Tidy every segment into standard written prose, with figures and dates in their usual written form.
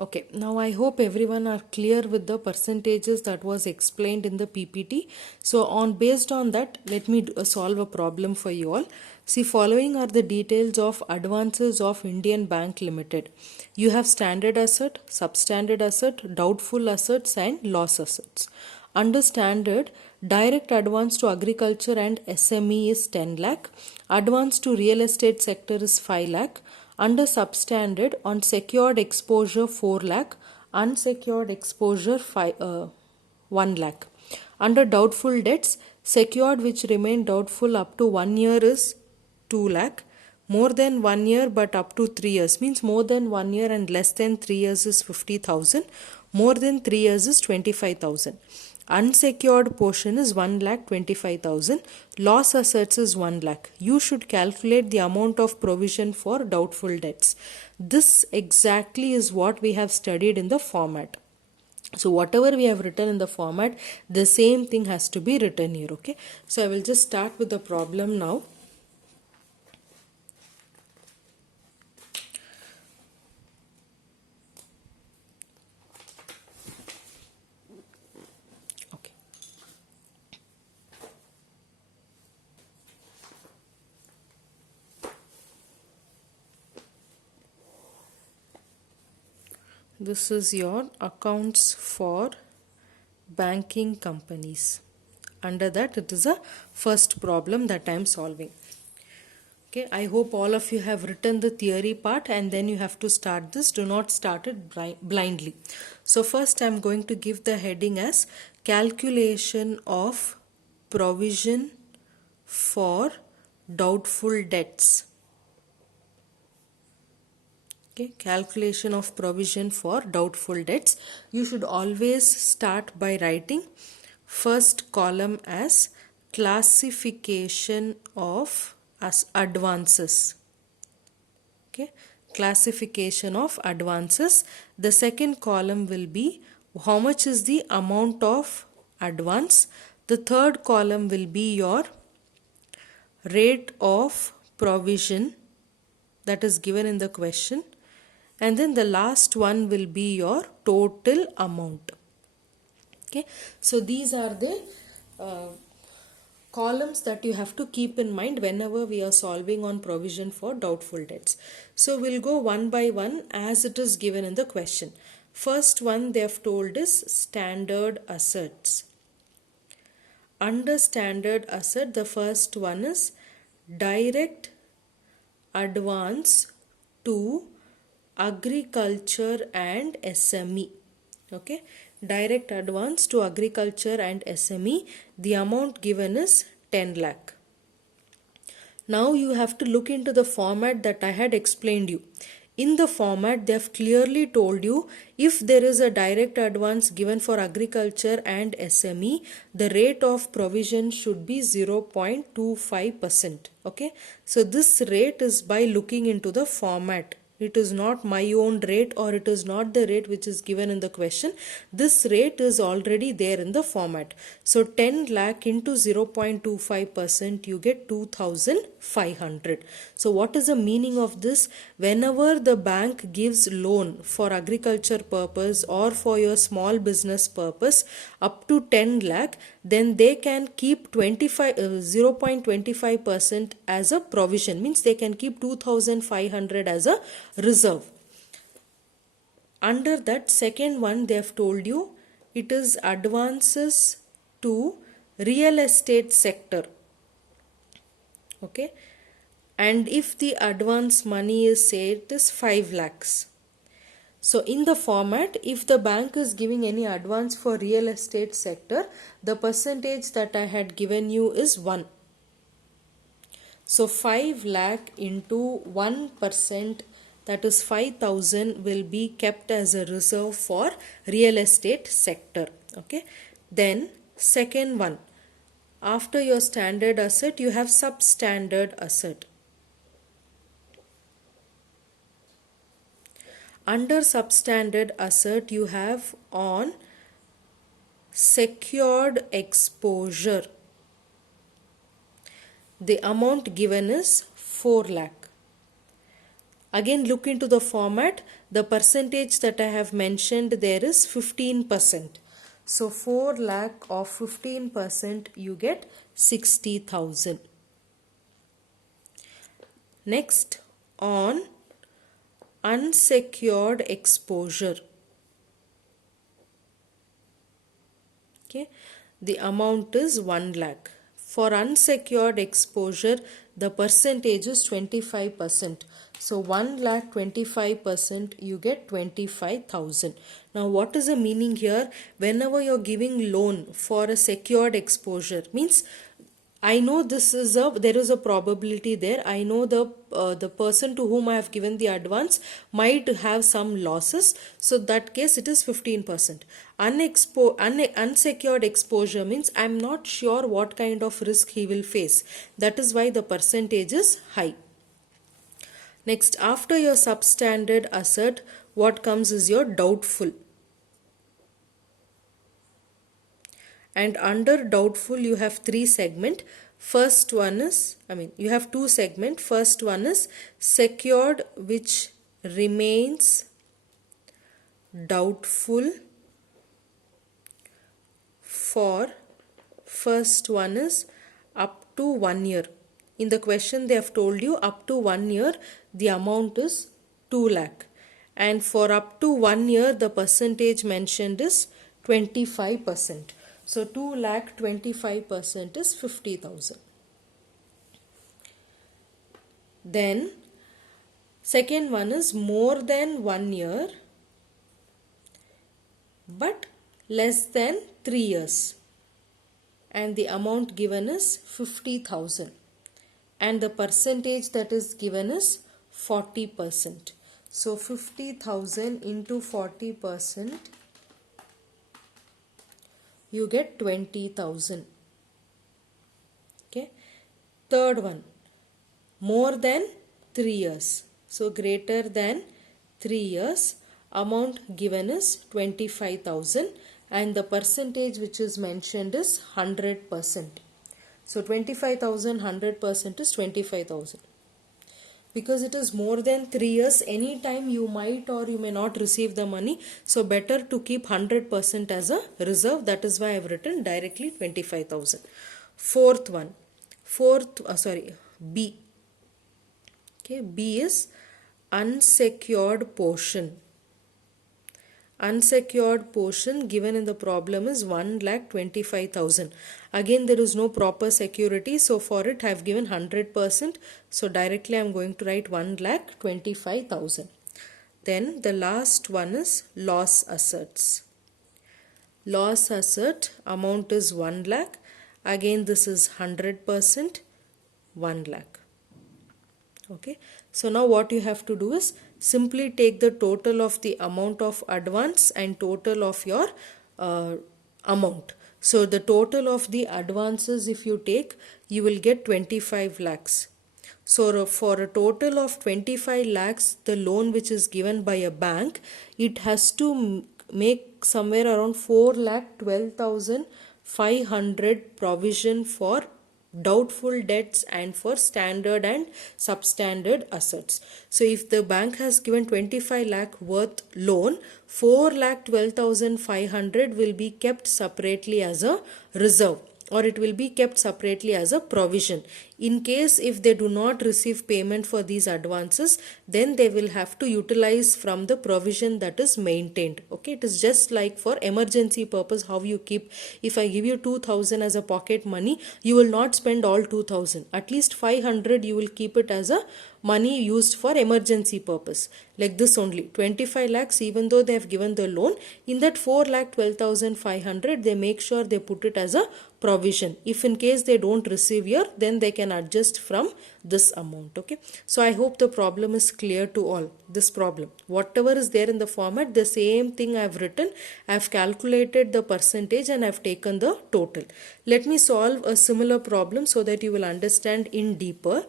Okay, now I hope everyone are clear with the percentages that was explained in the PPT. So based on that, let me solve a problem for you all. See, following are the details of advances of Indian Bank Limited. You have standard asset, substandard asset, doubtful assets and loss assets. Under standard, direct advance to agriculture and SME is 10 lakh. Advance to real estate sector is 5 lakh. Under substandard, on secured exposure 4 lakh, unsecured exposure 1 lakh. Under doubtful debts, secured which remain doubtful up to 1 year is 2 lakh. More than 1 year but up to 3 years means more than 1 year and less than 3 years is 50,000. More than 3 years is 25,000. Unsecured portion is 1,25,000. Loss assets is 1 lakh. You should calculate the amount of provision for doubtful debts. This exactly is what we have studied in the format. So whatever we have written in the format, the same thing has to be written here. Okay. So I will just start with the problem now. This is your accounts for banking companies. Under that, it is a first problem that I am solving. Okay, I hope all of you have written the theory part and then you have to start this. Do not start it blindly. So first I am going to give the heading as calculation of provision for doubtful debts. Okay, calculation of provision for doubtful debts. You should always start by writing first column as classification of advances. Okay, classification of advances. The second column will be how much is the amount of advance. The third column will be your rate of provision that is given in the question. And then the last one will be your total amount. Okay, so these are the columns that you have to keep in mind whenever we are solving on provision for doubtful debts. So we'll go one by one as it is given in the question. First one they have told is standard assets. Under standard asset, the first one is direct advance to agriculture and SME. Okay, direct advance to agriculture and SME. The amount given is 10 lakh. Now you have to look into the format that I had explained you. In the format, they have clearly told you if there is a direct advance given for agriculture and SME, the rate of provision should be 0.25%. Okay, so this rate is by looking into the format. It is not my own rate or it is not the rate which is given in the question. This rate is already there in the format. So 10 lakh into 0.25%, you get 2,500. So what is the meaning of this? Whenever the bank gives loan for agriculture purpose or for your small business purpose up to 10 lakh, then they can keep 0.25% as a provision, means they can keep 2,500 as a reserve. Under that second one, they have told you it is advances to real estate sector. Okay, and if the advance money is, say, it is 5 lakhs. So in the format, if the bank is giving any advance for real estate sector, the percentage that I had given you is 1. So 5 lakh into 1%, that is 5,000, will be kept as a reserve for real estate sector. Okay. Then second one, after your standard asset, you have substandard asset. Under substandard asset, you have on secured exposure. The amount given is 4 lakh. Again, look into the format. The percentage that I have mentioned there is 15%. So 4 lakh of 15%, you get 60,000. Next, on unsecured exposure. Okay, the amount is 1 lakh. For unsecured exposure, the percentage is 25%. So 1 lakh 25%, you get 25,000. Now what is the meaning here? Whenever you're giving loan for a secured exposure, means I know there is a probability there. I know the person to whom I have given the advance might have some losses. So that case it is 15%. Unsecured exposure means I'm not sure what kind of risk he will face. That is why the percentage is high. Next, after your substandard asset, what comes is your doubtful. And under doubtful, you have three segments. First one is, you have two segments. First one is secured, which remains doubtful for, first one is up to 1 year. In the question they have told you up to 1 year the amount is 2 lakh. And for up to 1 year the percentage mentioned is 25%. So 2 lakh 25% is 50,000. Then second one is more than 1 year but less than 3 years. And the amount given is 50,000. And the percentage that is given is 40%. So 50,000 into 40%, you get 20,000. Okay. Third one, more than 3 years. So greater than 3 years, amount given is 25,000 and the percentage which is mentioned is 100%. So 25,000, 100% is 25,000. Because it is more than 3 years, anytime you might or you may not receive the money. So better to keep 100% as a reserve. That is why I have written directly 25,000. Fourth one, B. Okay, B is unsecured portion. Unsecured portion given in the problem is 1,25,000. Again, there is no proper security, so for it I have given 100%. So directly I am going to write 1,25,000. Then the last one is loss assets. Loss asset amount is 1 lakh. Again, this is 100%, 1 lakh. Okay, so now what you have to do is simply take the total of the amount of advance and total of your amount. So the total of the advances, if you take, you will get 25 lakhs. So for a total of 25 lakhs, the loan which is given by a bank, it has to make somewhere around 4,12,500 provision for doubtful debts and for standard and substandard assets. So if the bank has given 25 lakh worth loan, 4,12,500 will be kept separately as a reserve, or it will be kept separately as a provision. In case if they do not receive payment for these advances, then they will have to utilize from the provision that is maintained. Okay, it is just like for emergency purpose how you keep. If I give you 2,000 as a pocket money, you will not spend all 2,000. At least 500 you will keep it as a money used for emergency purpose. Like this only, 25 lakhs, even though they have given the loan, in that 4,12,500 they make sure they put it as a provision. If in case they don't receive here, then they can adjust from this amount. Okay, so I hope the problem is clear to all. This problem, whatever is there in the format, the same thing I have written. I have calculated the percentage and I have taken the total. Let me solve a similar problem so that you will understand in deeper.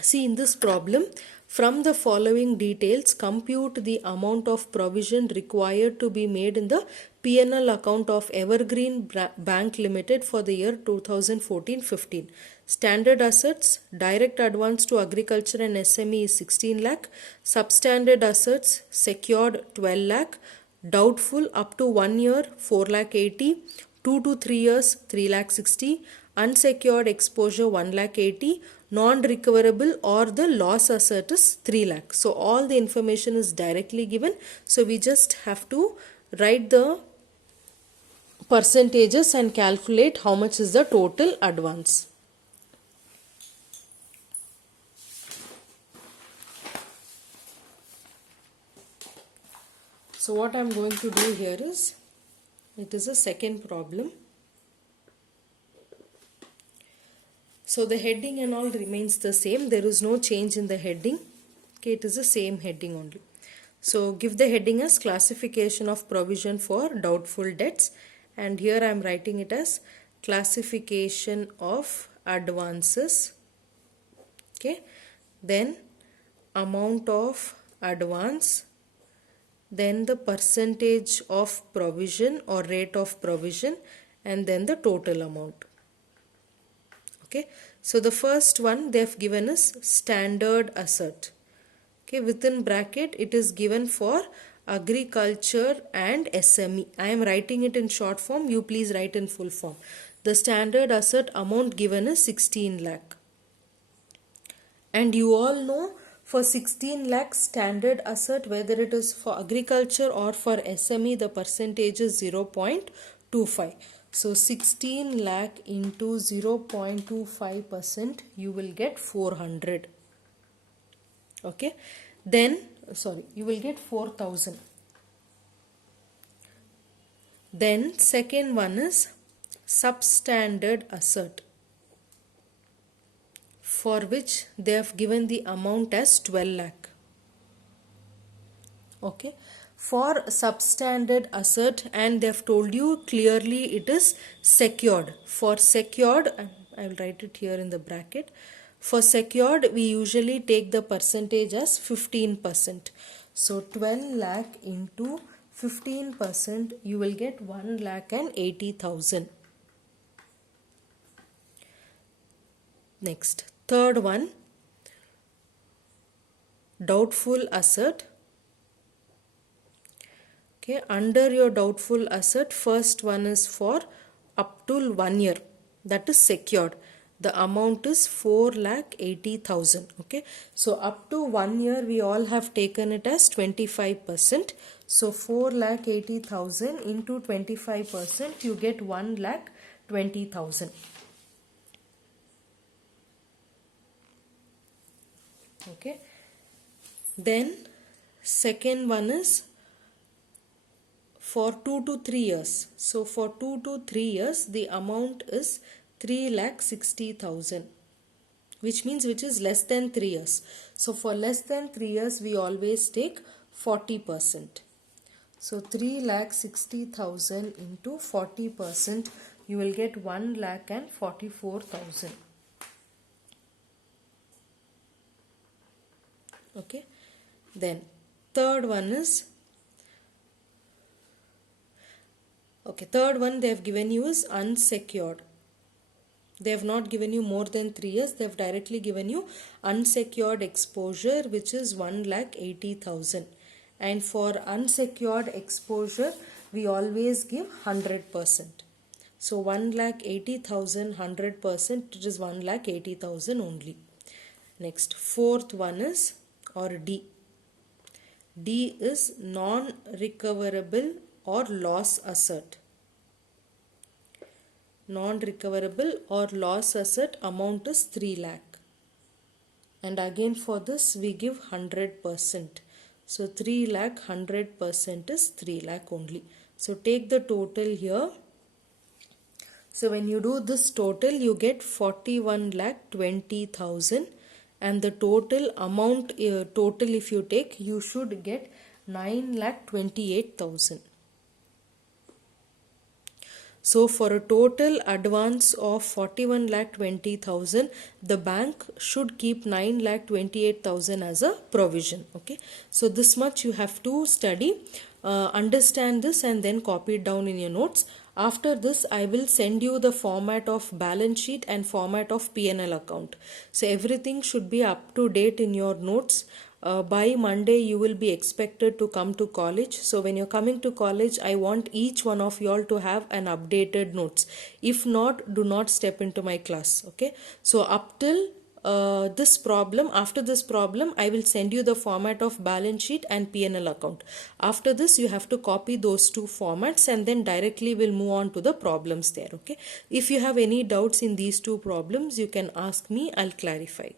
See, in this problem, From the following details, compute the amount of provision required to be made in the P&L account of Evergreen Bank Limited for the year 2014-15. Standard assets, direct advance to agriculture and SME is 16 lakh. Substandard assets, secured 12 lakh. Doubtful up to 1 year 4 lakh 80. 2 to 3 years 3 lakh 60. Unsecured exposure 1 lakh 80. Non-recoverable or the loss asset is 3 lakh. So all the information is directly given. So we just have to write the percentages and calculate how much is the total advance. So what I am going to do here is, it is a second problem. So the heading and all remains the same. There is no change in the heading. Okay, it is the same heading only. So give the heading as classification of provision for doubtful debts, and here I am writing it as classification of advances. Okay, then amount of advance, then the percentage of provision or rate of provision, and then the total amount. Okay, so the first one they have given us standard asset. Okay, within bracket it is given for agriculture and SME. I am writing it in short form, you please write in full form. The standard asset amount given is 16 lakh. And you all know, for 16 lakh standard asset, whether it is for agriculture or for SME, the percentage is 0.25. So 16 lakh into 0.25%, you will get 400. Okay, then you will get 4,000. Then second one is substandard asset, for which they have given the amount as 12 lakh. Okay, for substandard asset, and they have told you clearly it is secured. For secured, I will write it here in the bracket. For secured, we usually take the percentage as 15%. So 12 lakh into 15%, you will get 1,80,000. Next, third one, doubtful asset. Okay, under your doubtful asset, first one is for up to 1 year, that is secured. The amount is 4,80,000. Okay, so up to 1 year we all have taken it as 25%. So 4,80,000 into 25%, you get 1,20,000. Okay, then second one is for 2 to 3 years. So for 2 to 3 years, the amount is 3,60,000, which is less than 3 years. So for less than 3 years, we always take 40%. So 3,60,000 into 40%, you will get 1,44,000. Okay, then third one is, third one they have given you is unsecured. They have not given you more than 3 years. They have directly given you unsecured exposure, which is 1,80,000. And for unsecured exposure, we always give 100%. So 1,80,000, 100%, it is 1,80,000 only. Next, fourth one is, or D. D is non-recoverable or loss asset. Non-recoverable or loss asset amount is 3 lakh. And again for this we give 100%. So 3 lakh, 100% is 3 lakh only. So take the total here. So when you do this total, you get 41,20,000, and the total amount, total if you take, you should get 9,28,000. So for a total advance of 41,20,000, the bank should keep 9,28,000 as a provision. Okay, so this much you have to study, understand this, and then copy it down in your notes. After this, I will send you the format of balance sheet and format of P&L account. So everything should be up to date in your notes. By Monday, you will be expected to come to college. So when you're coming to college, I want each one of you all to have an updated notes. If not, do not step into my class. Okay. So up till this problem, after this problem, I will send you the format of balance sheet and P&L account. After this, you have to copy those two formats and then directly we'll move on to the problems there. Okay. If you have any doubts in these two problems, you can ask me, I'll clarify.